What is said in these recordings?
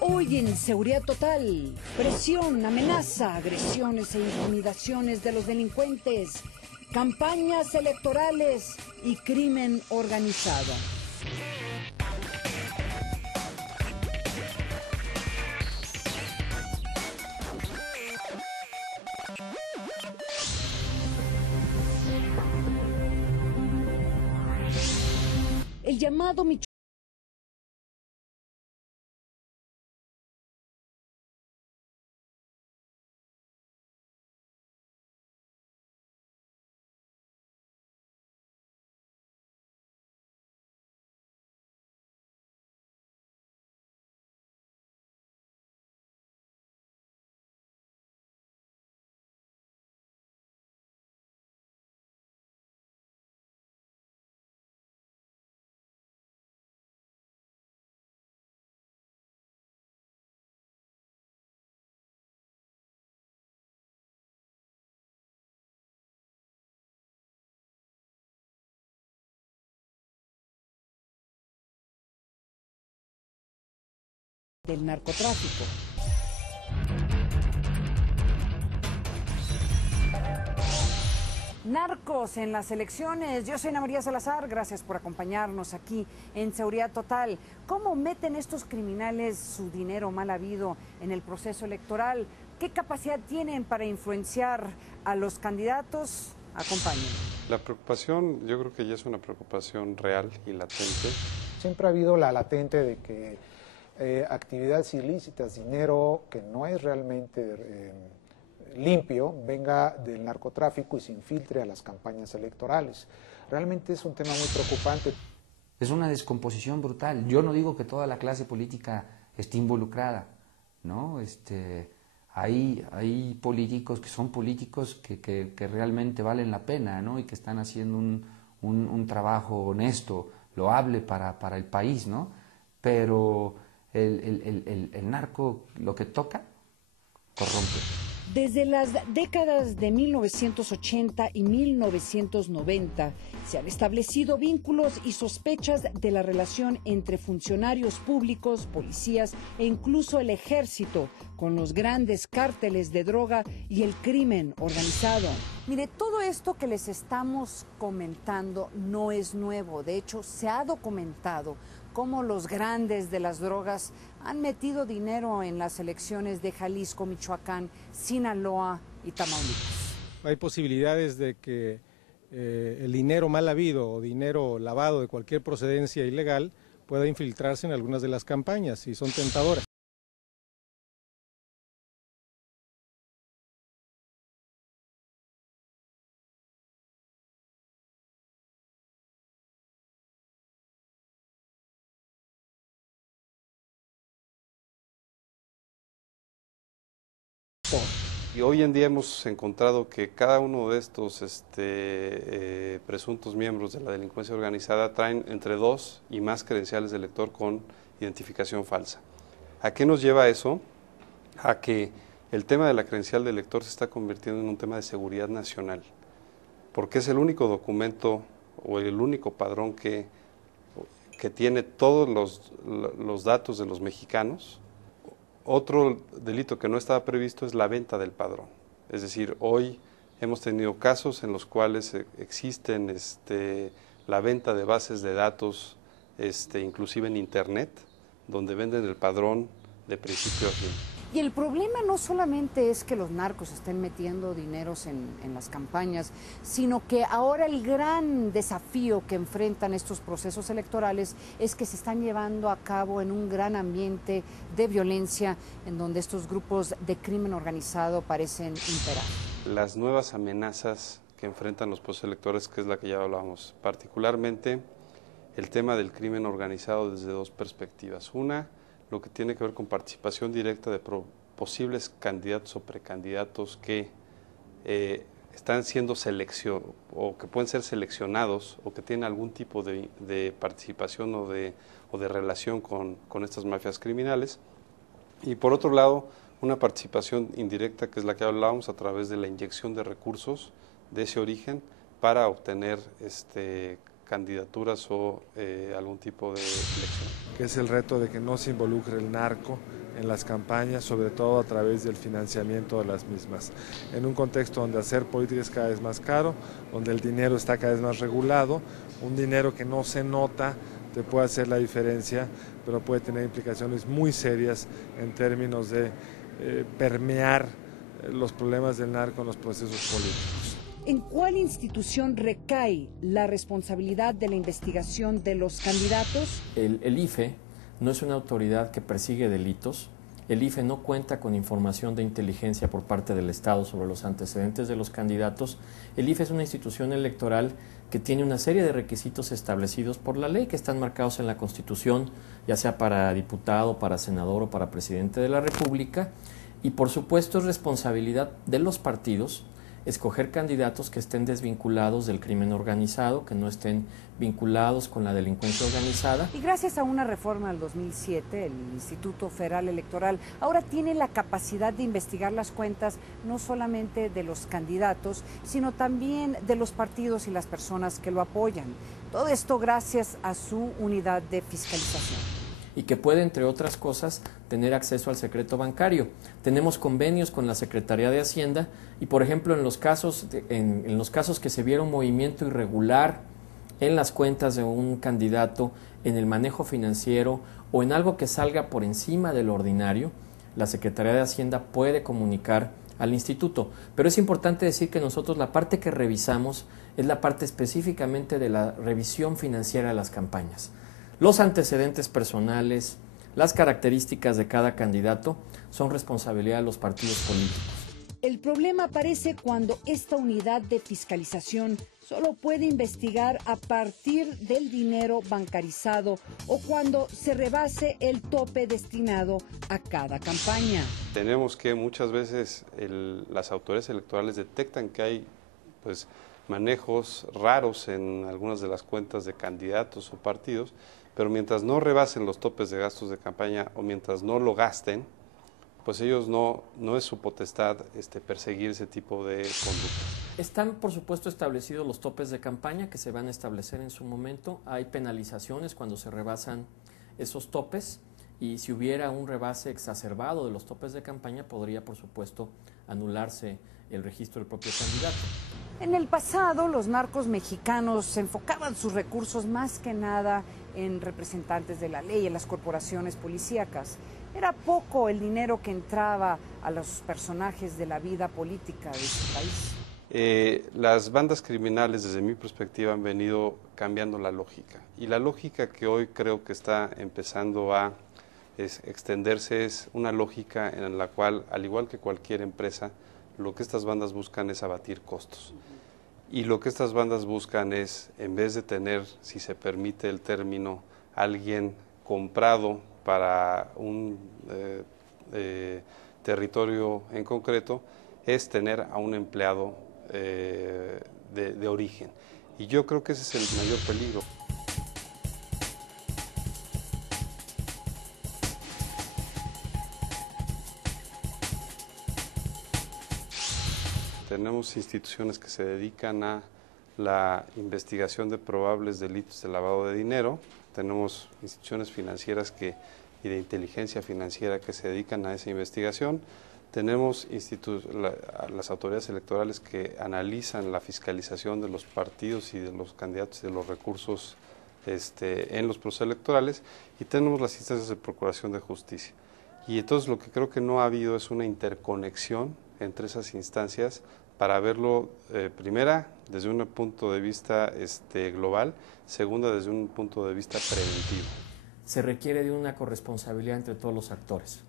Hoy en Seguridad Total, presión, amenaza, agresiones e intimidaciones de los delincuentes, campañas electorales y crimen organizado. El llamado del narcotráfico. Narcos en las elecciones. Yo soy Ana María Salazar, gracias por acompañarnos aquí en Seguridad Total. ¿Cómo meten estos criminales su dinero mal habido en el proceso electoral? ¿Qué capacidad tienen para influenciar a los candidatos? Acompáñenme. La preocupación, yo creo que ya es una preocupación real y latente. Siempre ha habido la latente de que actividades ilícitas, dinero que no es realmente limpio, venga del narcotráfico y se infiltre a las campañas electorales. Realmente es un tema muy preocupante. Es una descomposición brutal. Yo no digo que toda la clase política esté involucrada, ¿no? Hay políticos que son políticos que realmente valen la pena, ¿no? Y que están haciendo un trabajo honesto, loable para el país, ¿no? Pero el narco lo que toca, corrompe. Desde las décadas de 1980 y 1990 se han establecido vínculos y sospechas de la relación entre funcionarios públicos, policías e incluso el ejército con los grandes cárteles de droga y el crimen organizado. Mire, todo esto que les estamos comentando no es nuevo, de hecho se ha documentado cómo los grandes de las drogas han metido dinero en las elecciones de Jalisco, Michoacán, Sinaloa y Tamaulipas. Hay posibilidades de que el dinero mal habido o dinero lavado de cualquier procedencia ilegal pueda infiltrarse en algunas de las campañas y son tentadoras. Y hoy en día hemos encontrado que cada uno de estos presuntos miembros de la delincuencia organizada traen entre 2 y más credenciales de elector con identificación falsa. ¿A qué nos lleva eso? A que el tema de la credencial de elector se está convirtiendo en un tema de seguridad nacional, porque es el único documento o el único padrón que tiene todos los datos de los mexicanos. Otro delito que no estaba previsto es la venta del padrón. Es decir, hoy hemos tenido casos en los cuales existen la venta de bases de datos, inclusive en Internet, donde venden el padrón de principio a fin. Y el problema no solamente es que los narcos estén metiendo dineros en las campañas, sino que ahora el gran desafío que enfrentan estos procesos electorales es que se están llevando a cabo en un gran ambiente de violencia en donde estos grupos de crimen organizado parecen imperar. Las nuevas amenazas que enfrentan los procesos electorales, que es la que ya hablábamos, particularmente el tema del crimen organizado desde 2 perspectivas. Una, lo que tiene que ver con participación directa de posibles candidatos o precandidatos que están siendo seleccionados o que pueden ser seleccionados o que tienen algún tipo de participación o de relación con estas mafias criminales. Y por otro lado, una participación indirecta, que es la que hablábamos, a través de la inyección de recursos de ese origen para obtener candidaturas o algún tipo de elección. Que es el reto de que no se involucre el narco en las campañas, sobre todo a través del financiamiento de las mismas. En un contexto donde hacer política es cada vez más caro, donde el dinero está cada vez más regulado, un dinero que no se nota te puede hacer la diferencia, pero puede tener implicaciones muy serias en términos de permear los problemas del narco en los procesos políticos. ¿En cuál institución recae la responsabilidad de la investigación de los candidatos? El IFE no es una autoridad que persigue delitos. El IFE no cuenta con información de inteligencia por parte del Estado sobre los antecedentes de los candidatos. El IFE es una institución electoral que tiene una serie de requisitos establecidos por la ley que están marcados en la Constitución, ya sea para diputado, para senador o para presidente de la República. Y por supuesto es responsabilidad de los partidos escoger candidatos que estén desvinculados del crimen organizado, que no estén vinculados con la delincuencia organizada. Y gracias a una reforma del 2007, el Instituto Federal Electoral ahora tiene la capacidad de investigar las cuentas no solamente de los candidatos, sino también de los partidos y las personas que lo apoyan. Todo esto gracias a su unidad de fiscalización. Y que puede, entre otras cosas, tener acceso al secreto bancario. Tenemos convenios con la Secretaría de Hacienda y, por ejemplo, en los casos que se viera un movimiento irregular en las cuentas de un candidato, en el manejo financiero o en algo que salga por encima de lo ordinario, la Secretaría de Hacienda puede comunicar al instituto. Pero es importante decir que nosotros la parte que revisamos es la parte específicamente de la revisión financiera de las campañas. Los antecedentes personales, las características de cada candidato son responsabilidad de los partidos políticos. El problema aparece cuando esta unidad de fiscalización solo puede investigar a partir del dinero bancarizado o cuando se rebase el tope destinado a cada campaña. Tenemos que muchas veces las autoridades electorales detectan que hay manejos raros en algunas de las cuentas de candidatos o partidos, pero mientras no rebasen los topes de gastos de campaña o mientras no lo gasten, pues ellos no es su potestad perseguir ese tipo de conductas. Están, por supuesto, establecidos los topes de campaña que se van a establecer en su momento. Hay penalizaciones cuando se rebasan esos topes y si hubiera un rebase exacerbado de los topes de campaña podría, por supuesto, anularse el registro del propio candidato. En el pasado, los narcos mexicanos enfocaban sus recursos más que nada en representantes de la ley, en las corporaciones policíacas. Era poco el dinero que entraba a los personajes de la vida política de este país. Las bandas criminales, desde mi perspectiva, han venido cambiando la lógica. Y la lógica que hoy creo que está empezando a extenderse es una lógica en la cual, al igual que cualquier empresa, lo que estas bandas buscan es abatir costos. Y lo que estas bandas buscan es, en vez de tener, si se permite el término, alguien comprado para un territorio en concreto, es tener a un empleado de origen. Y yo creo que ese es el mayor peligro. Tenemos instituciones que se dedican a la investigación de probables delitos de lavado de dinero. Tenemos instituciones financieras y de inteligencia financiera que se dedican a esa investigación. Tenemos las autoridades electorales que analizan la fiscalización de los partidos y de los candidatos y de los recursos en los procesos electorales. Y tenemos las instancias de procuración de justicia. Y entonces lo que creo que no ha habido es una interconexión entre esas instancias para verlo, primera, desde un punto de vista global, segunda, desde un punto de vista preventivo. Se requiere de una corresponsabilidad entre todos los actores,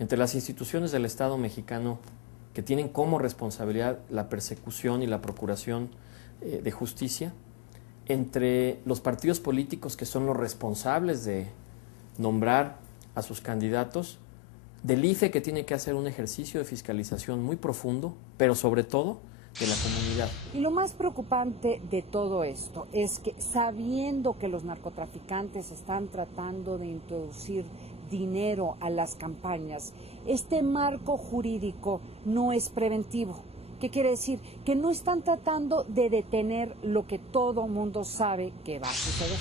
entre las instituciones del Estado mexicano que tienen como responsabilidad la persecución y la procuración de justicia, entre los partidos políticos que son los responsables de nombrar a sus candidatos, del IFE que tiene que hacer un ejercicio de fiscalización muy profundo, pero sobre todo de la comunidad. Y lo más preocupante de todo esto es que sabiendo que los narcotraficantes están tratando de introducir dinero a las campañas, este marco jurídico no es preventivo. ¿Qué quiere decir? Que no están tratando de detener lo que todo mundo sabe que va a suceder.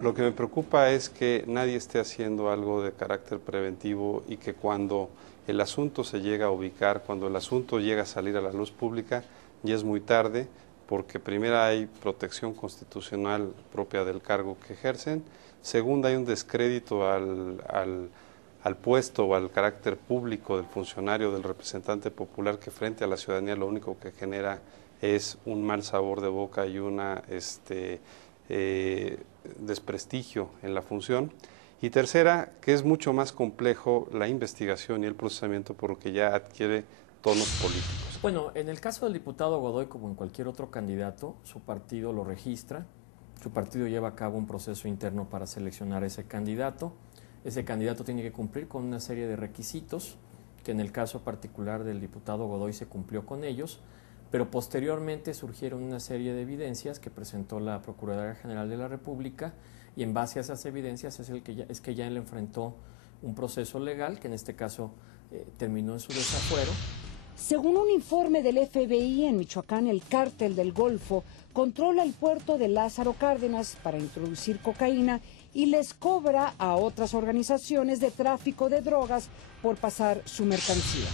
Lo que me preocupa es que nadie esté haciendo algo de carácter preventivo y que cuando el asunto se llega a ubicar, cuando el asunto llega a salir a la luz pública, ya es muy tarde, porque primero hay protección constitucional propia del cargo que ejercen, segunda hay un descrédito al puesto o al carácter público del funcionario, del representante popular, que frente a la ciudadanía lo único que genera es un mal sabor de boca y una desprestigio en la función. Y tercera, que es mucho más complejo la investigación y el procesamiento porque ya adquiere tonos políticos. Bueno, en el caso del diputado Godoy, como en cualquier otro candidato, su partido lo registra, su partido lleva a cabo un proceso interno para seleccionar ese candidato tiene que cumplir con una serie de requisitos, que en el caso particular del diputado Godoy se cumplió con ellos, pero posteriormente surgieron una serie de evidencias que presentó la Procuraduría General de la República, y en base a esas evidencias es que ya él enfrentó un proceso legal, que en este caso terminó en su desafuero. Según un informe del FBI en Michoacán, el cártel del Golfo controla el puerto de Lázaro Cárdenas para introducir cocaína y les cobra a otras organizaciones de tráfico de drogas por pasar su mercancía.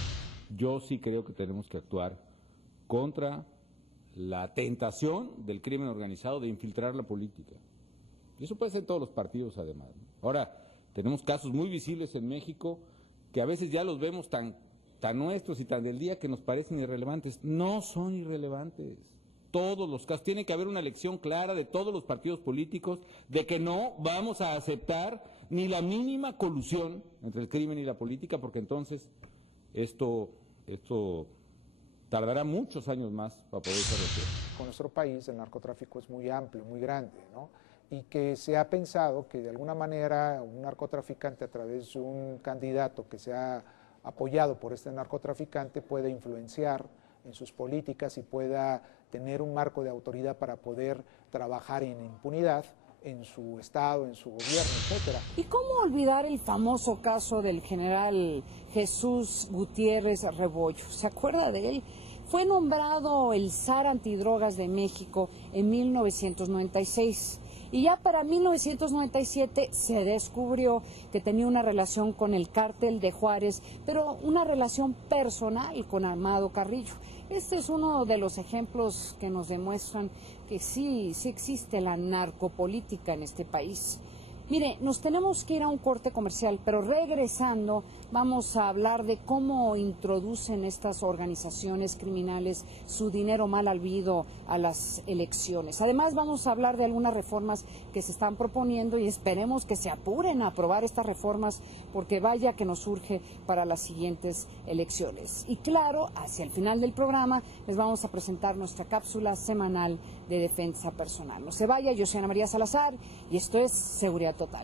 Yo sí creo que tenemos que actuar contra la tentación del crimen organizado de infiltrar la política. Y eso puede ser en todos los partidos, además. Ahora, tenemos casos muy visibles en México que a veces ya los vemos tan nuestros y tan del día que nos parecen irrelevantes. No son irrelevantes. Todos los casos. Tiene que haber una elección clara de todos los partidos políticos de que no vamos a aceptar ni la mínima colusión entre el crimen y la política, porque entonces esto tardará muchos años más para poder ser resuelto. Con nuestro país el narcotráfico es muy amplio, muy grande, ¿no? Y que se ha pensado que de alguna manera un narcotraficante, a través de un candidato que sea apoyado por este narcotraficante, puede influenciar en sus políticas y pueda tener un marco de autoridad para poder trabajar en impunidad en su estado, en su gobierno, etcétera. ¿Y cómo olvidar el famoso caso del general Jesús Gutiérrez Rebollo? ¿Se acuerda de él? Fue nombrado el zar antidrogas de México en 1996. Y ya para 1997 se descubrió que tenía una relación con el cártel de Juárez, pero una relación personal con Amado Carrillo. Este es uno de los ejemplos que nos demuestran que sí existe la narcopolítica en este país. Mire, nos tenemos que ir a un corte comercial, pero regresando vamos a hablar de cómo introducen estas organizaciones criminales su dinero mal habido a las elecciones. Además, vamos a hablar de algunas reformas que se están proponiendo y esperemos que se apuren a aprobar estas reformas, porque vaya que nos surge para las siguientes elecciones. Y claro, hacia el final del programa les vamos a presentar nuestra cápsula semanal de defensa personal. No se vaya, yo soy Ana María Salazar y esto es Seguridad Total.